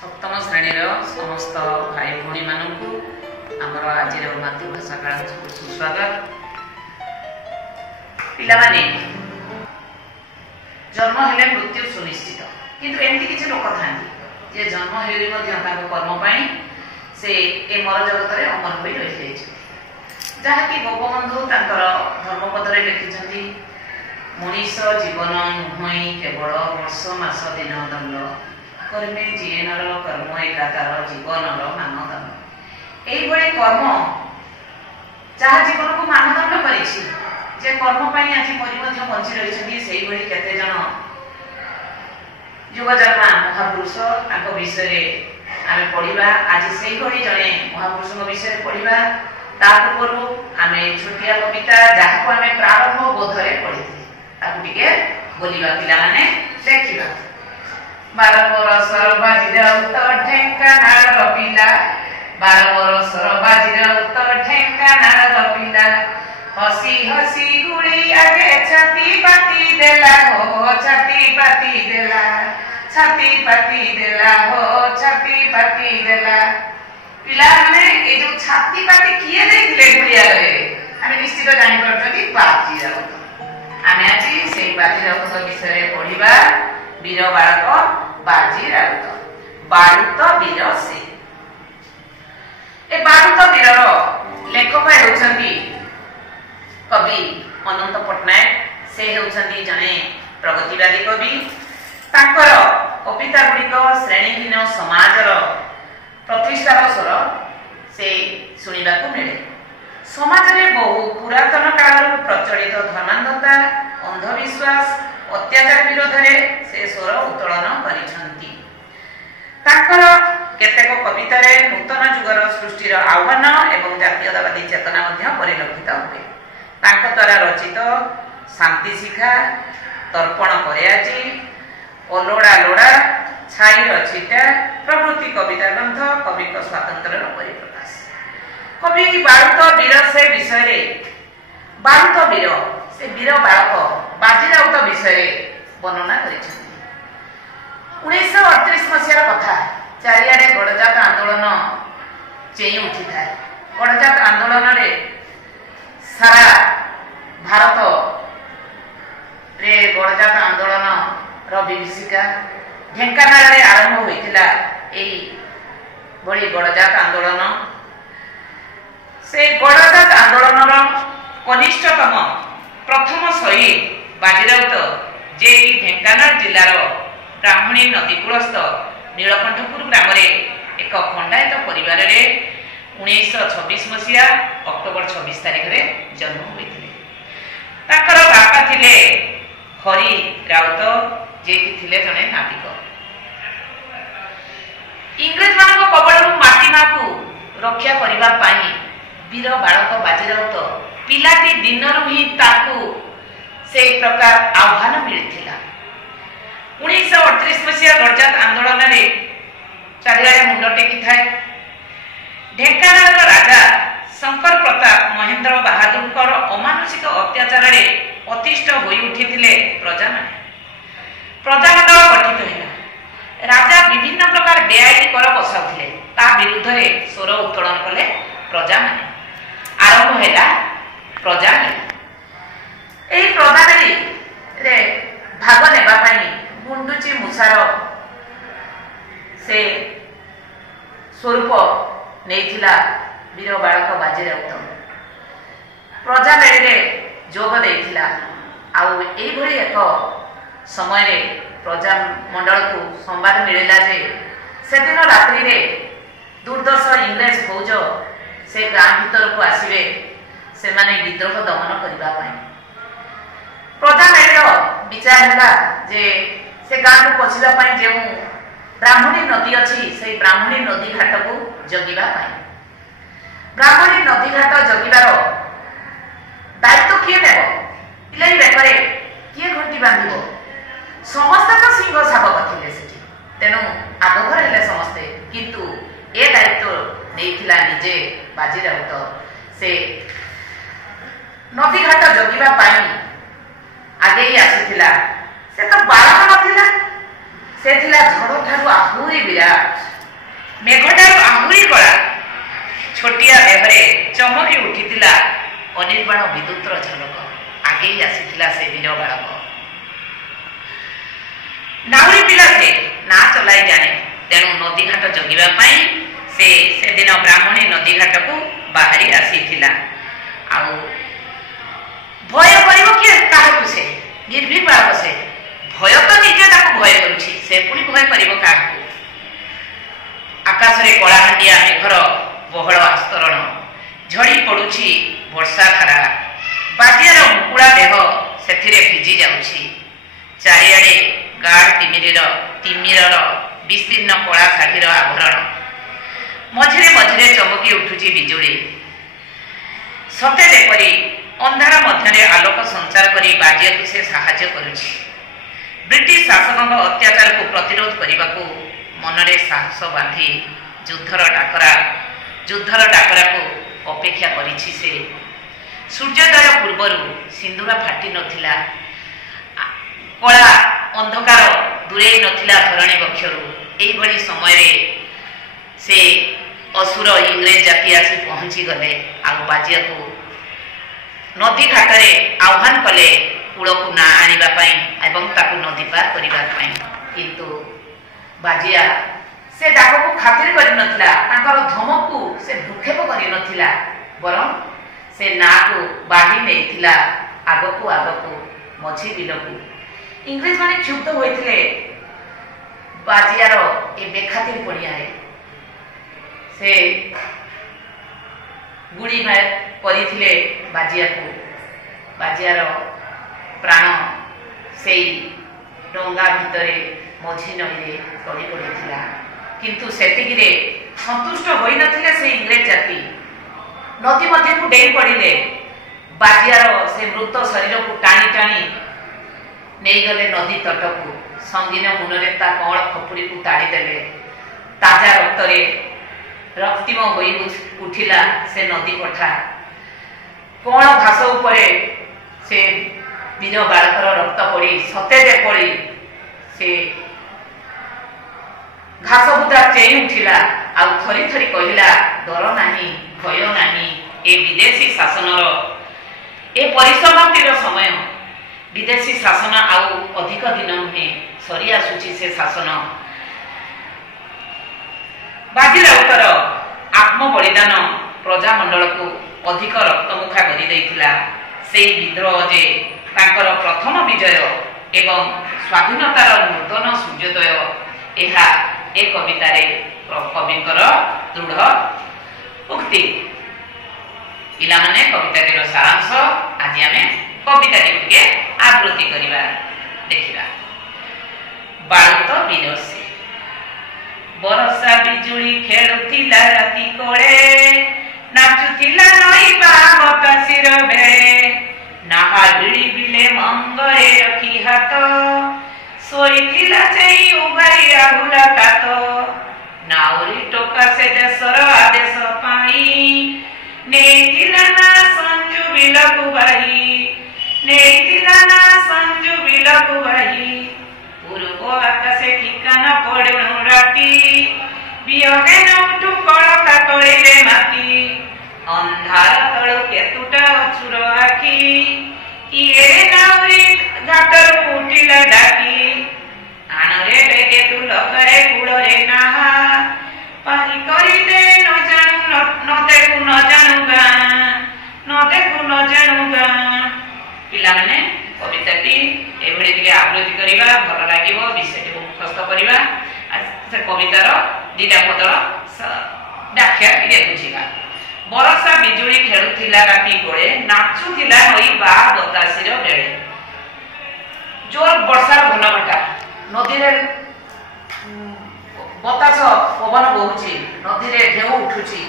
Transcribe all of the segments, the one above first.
सप्तम श्रेणी समस्त भाई भौणी मानू आमर आज मातृभाषा काल सुस्वागत। पिलामाने जन्म हेले मृत्यु सुनिश्चित, किंतु एमती किसी लोक था जे जन्म हेले कर्म से ए मर जगत में अमर हो रही जहाँकि गोपबंधु धर्मपदरे लिखिं मनीष जीवन नुहई केवल वर्ष मास दिन दंड कर्मे जीए नर कर्म एकाकार जीवन मानदंड। यही कर्म जहाँ जीवन को मानदंड कर कर्म आज परी बंची रही से केते जन युगजन्मा महापुरुष विषय आम पढ़ा। आज से जड़े महापुरुषों विषय पढ़ा ता पूर्व आम छोटिया कविता जहाँ को आम प्रारंभ बोधरे पढ़ी टे बोलिबा पिलाने देखिबा। 12 बरसर बाजीराउत ढेंकानार पिला, 12 बरसर बाजीराउत ढेंकानार पिला, हसी हसी गुड़ी आगे छाती पाती देला हो छाती पाती देला, छाती पाती देला हो छाती पाती देला। पिला माने ए जो छाती पाती किए देखले गुड़िया रे आमे निश्चित जानि परछथि बाजीराउत। आमे आज से बाजीराउत विषय पढ़िबा। वीर बालक बाजीराउत, बारुत वीर से। ए बारुत वीरर लेखक हेउछंती कवि अनंत पट्टनायक। से हेउछंती जने प्रगतिवादी कवि। तांकर कविता गुड़िक श्रेणीहीन समाजर प्रतिष्ठार स्वर से शुणा मिले। समाज में बहु पुरातन काल प्रचलित धर्मांधता अंधविश्वास अत्याचार विरोध में से स्वर उत्तोलन करिसंती। तांकर केतेक कवितार नूतन जुगर सृष्टिर आह्वान एवं जातीयतावादी चेतना परिलक्षित हुए। तांक द्वारा रचित शांति शिखा, तर्पण करेआजी, ओलोड़ा लोड़ा, छाईर छिटा प्रभृति कविता ग्रंथ कवि स्वातंत्र परिप्रकाश। कवि बारुत वीर से विषय बारुत वीर से वीर बालक बाजीराउत विषय वर्णना कर 1938 मसीहार कथा। चारिआडे गड़जात आंदोलन चेई उठी था। गड़जात आंदोलन रे सारा भारत रे गड़जात आंदोलन विभीषिका ढेंकानाल रे आरंभ होइतिला। एई बड़ी गड़जात आंदोलन से गड़जात आंदोलन कनिष्ठतम प्रथम शहीद बाजीराउत जे कि ढेंकानाल जिलार ब्राह्मणी नदी कूलस्थ नीलकंठपुर ग्राम एक खंडायत परिवार 1926 मसीहा अक्टोबर 26 तारिख रे जन्म होइथिले। ताकर बापा थिले हरि राउत जे कि थिले जने नाविक। इंग्रेज मानक कबळरू माटीमा को रक्षा करिबा पाई वीर बालक बाजीराउत पिलाटी दिनरू ही ताकू से प्रकार आह्वान मिलथिला। 1938 मसीहा गड़जात आंदोलन रे चारिआडे मुंड टेकी थाए। ढेंकानाल राजा शंकर प्रताप महेंद्र बहादुर अमानुषिक अत्याचार रे अतिष्ठ होई उठिथिले प्रजा माने। प्रजामंडल गठित हैला। राजा विभिन्न प्रकार बेआईनी कर बसाउथिले। ता विरुद्ध रे स्वर उत्तोलन कले प्रजा माने। आरंभ हैला प्रजा मेला। एही प्रजा मेली रे भाग नेबा पाई गुंडुची मुसार से स्वरूप नेथिला वीर बालक बाजीराउत। प्रजा मेली रे जोग देथिला। आउ एही भली एक समय रे प्रजा मंडल को संवाद मिलेला जे सेदिन रात्रि रे दुर्दश इंग्रेज फौज से गाँ भीतर को आसीबे से माने विद्रोह दमन करिबा पाई। प्रजा मेलीर विचार हैला जे से गाँ को पछिबा पाई जे ब्राह्मणी नदी अछि से ब्राह्मणी नदी घाट को जगिबा पाई। ब्राह्मणी नदी घाट जगिबार दायित्व किए नेब? पिलाई बेकरे किए घंटी बांधिबो? समस्त तो सिंह शावक थिले सेठी। तेनु आगभर हेले समस्ते, किंतु ए दायित्व नेइथिला निजे बाजीराउत। से नदी घाट जगिबा पाई आगे ही आसीथिला। से तो बालक नथिला। से थिला झड़ ठारू आहुरी विराट मेघठारू आहुरी कला छोटिया देहरे चमकी उठिथिला अनिर्बाण विद्युतर झलक आगे आसीथिला से वीर बालक नाउरी पिला से ना चलाई जाने तेणु नदी घाट जगिबा पाई से दिन ब्राह्मणी नदी घाट को बाहरी आसीथिला आउ भय करिवो कि काहकु से निर्भीक बालक से भय तो निजे ताको भय करुछि से पुणी भय करिवो काहकु आकाश रे कलाहांडिया मेघर बहल आस्तरण झड़ी पड़ुछि वर्षा धारा बाजियार मुकुड़ा देह सेथिरे भिजी जाउछि चारिआडे गाढ़ तिमिरर विस्तीर्ण कला शाढ़ीर आवरण मझिरे मझिरे चमकी उठुछि बिजुली सते जेपरि अंधार मध्य आलोक संचार करी बाजिया को से साहाय्य करुछि ब्रिटिश शासकों अत्याचार को प्रतिरोध करने को मनरे साहस बांधी युद्धर डाकरा को अपेक्षा करिछि से सूर्योदय पूर्वर सिंदूर फाटी नथिला कला अंधकार दूरे नथिला धरणी बक्षरु एई भली समय से असुर इंग्रेज जाति आसी पहुंची गले आ बाजिया को नदी घाटरे आह्वान कले कूल को ना आनिबा पई एवं ताकू नदी पार करिबा पई किंतु बाजिया से डाक को खातिर करि नथिला तांकर धमक को से भूक्षेप करि नथिला बरं से ना को बाही नेथिला आगको मझी बिलकू इंग्रेज माने क्षुब्ध होइथिले बाजियार ए बेखातिर पड़ियारे से गुड़ी मार करिथिले बाजियार प्राण से डंगा भितरे मझी नईरे टली पड़िथिला किंतु सेतिगिरे संतुष्ट होई नथिले से इंग्रेज जाति नदी मध्य को डेई पड़िले बाजियार से मृत शरीर को टाणी टाणी नहीं गले नदी तट को संगीन मुनरे ता कौल खपुरी को ताड़ी देले ताजा रक्तरे रक्तिम होई उठिला से नदी पठा कौन घास उपरे से वीर बालकर रक्त पड़ी सते पड़ी से घास बुदा चेई उठिला आ थरी थरी कहला डर नाही भय नाही ए विदेशी शासनर ए परिसमाप्तिर समय विदेशी शासन आउ अधिक दिन नुहे सरी आसुची से शासन बाजीराउतर आत्म बलिदान प्रजामंडल को अधिक रक्तमुखा कर देइथिला से विद्रोह जे तांकर प्रथम विजय एवं स्वाधीनतार नूतन सूर्योदय एहा ए कवितारे कविंकर दृढ़ उक्ति पिला माने कविताटीर सारांश आज आमे कविताटी के आवृत्ति करिबा देखिबा बालुत बिरसी बरसा बिजुली खेलुथिला राति कोळे नाचुथिला नई बाबतासिर बेळे नाहा बिड़ी बिले मंगरे रखी हाथ सोईथिला सेई उभारी आहुला कात नाउरी टोका से देशर आदेश पाई नेथिला ना संजू बिलकु बाही नेथिला ना संजू बिलकु बाही पूर्व आकाशे ठिकाना पड़ेणु राती बियगे नउठु कळका कळिले माती अंधार तळु केतुटा अचुर आखी इए नाउरी घाटर उठिला डाकी आनरे बेगे तु लगरे कुळरे नाहा पाही करी दे न जानू न देखु न जानूगा न देखु न जानूगा पिला माने कविताटी एभଳି ଟିକେ ଆବୃତ୍ତି କରିବା ଭଲ ଲାଗିବ ବିଷୟଟିକୁ ମୁଖସ୍ଥ କରିବା ସେ କବିତାର ଦିଟା ପଦର ବ୍ୟାଖ୍ୟା ଟିକେ ବୁଝିବା बरसा बिजुली खेलुथिला राति कोळे नाचुथिला नई बा बतासीर बेळे जोर वर्षार घनघटा नदी रे बतास पवन बहुची नदी रे ढेउ उठुची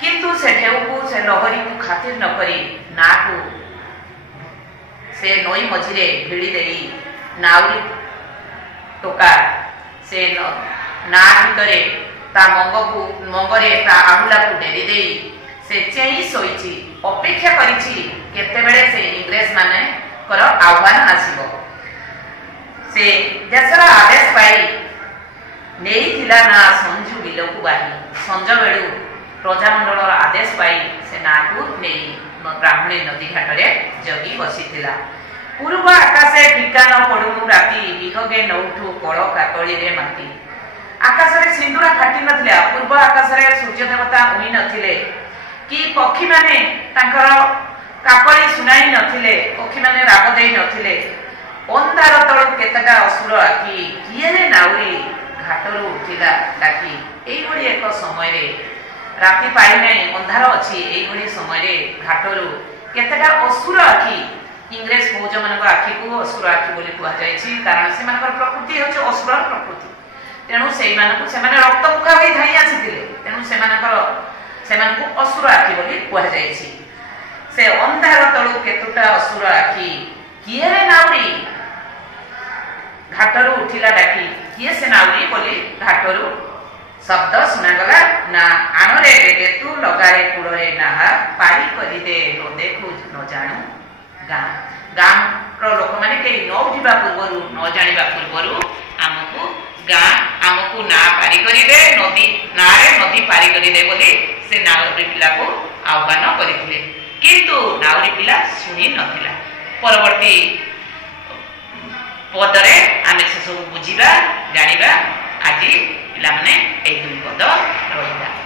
किंतु से ढेउ को से लहरी को खातिर न करी ना को से नई मझिरे भिड़ी देई नाउरी टोका से ना भितरे ता मंगरे ता आहुला को डेरी देई से चेई सोईची अपेक्षा करिछि केते बेले से इंग्रेज माने कर आह्वान आसीबो से देशर आदेश पाई नहीं ना संजु बिल को बाही संज बेलू प्रजामंडल आदेश पाई से ना को नहीं ब्राह्मणी नदी घाट जगी बसी पूर्व आकाशे टीका न पड़ू राति विहगे नौठू कल काकली रे माटी आकाश रे सिंदूरा फाटी नथिला पूर्व आकाश रे सूर्य देवता उई नथिले कि पक्षी माने तांकर काकली सुनाई नथिले पक्षी माने राग देई नथिले अंधार तळु केतटा असुर आखि किए नाउरी घाटरू उठिला डाकी एई भली एक समय रे राति पाई नै अंधार अछि एई भली समय रे घाटरू केतटा असुर आखि इंग्रेज फौज मानक आखि को असुर आखि बोली कुआ जाय छी कारण से मानकर प्रकृति होछ असुर प्रकृति तेणु से मानक से माने रक्त मुखा होई धाई आसीथिले तेणु से मानकर से मानक असुर आखि बोली कुआ जाय छी से अंधार तळु केतटा असुर आखि किए रे नाउरी घाटरू उठिला डाकी किए से नाउरी बोली घाटरू शब्द सुनागला ना आणरे बेगेतु लगारे कुड़े नाहा पारी करी दे नो देखु न जानू गाँ गाँ लोक मैंने कई न उठा पूर्व न जाना पूर्व आमको गाँ आमको ना पारी करे नदी ना नदी पारी करे बोली से नाउरी पिला को आह्वान करते किंतु नाउरी पिला शुणी नथिला परवर्ती पदरे आम से सब बुझा जाना आज पिला माने ए दुई पद रहा।